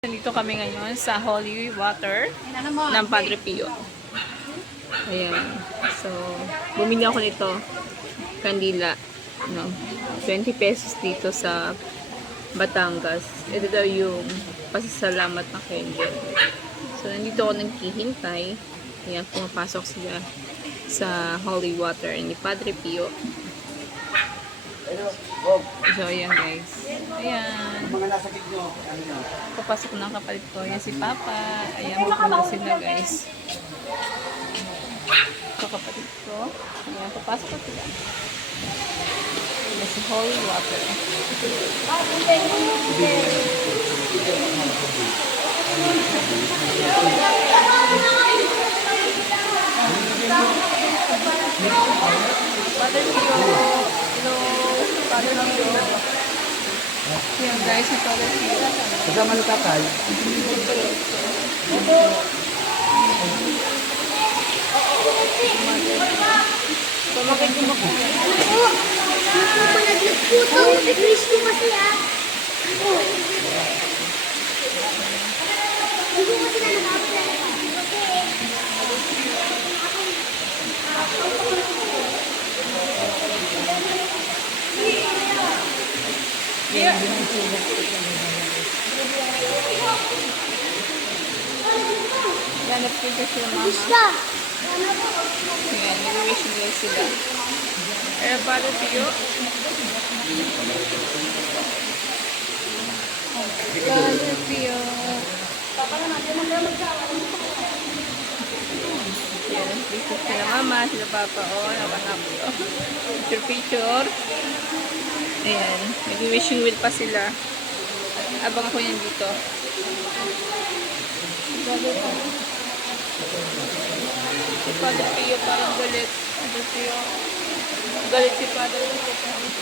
Nandito kami ngayon sa Holy Water ng Padre Pio. Ayan. So, bumili ako nito. Kandila. No? 20 pesos dito sa Batangas. Ito daw yung pasasalamat na candle. So, nandito ako nagkihintay. Ayan, pumapasok sila sa Holy Water ni Padre Pio. So, ayan guys. Ayan. Papasok na kapalit ko. Ayan si Papa. Ayan, pupunta sila guys. Ito kapatid ko. Ayan, papasok na sila. Ayan si Holy Water. Father Pio. Hello. Father Pio. Ayan guys, si Father Pio. Kasama ni tatay. Pamakit ko mako. Nagputo yung kay Cristo kasi ah. Hindi mo sila nag-apply. Yan, nagpunta sila mama. Basta. Ayan, nag-wish nila sila. Pero Father Pio. Father Pio. Yan, nag-wish sila mama, sila papa. O, nakanap ko. Picture. Ayan, nag-wishing wheel pa sila. Abang ako yan dito. Si Father Pio parang galit. Father Pio. Galit si Father Pio.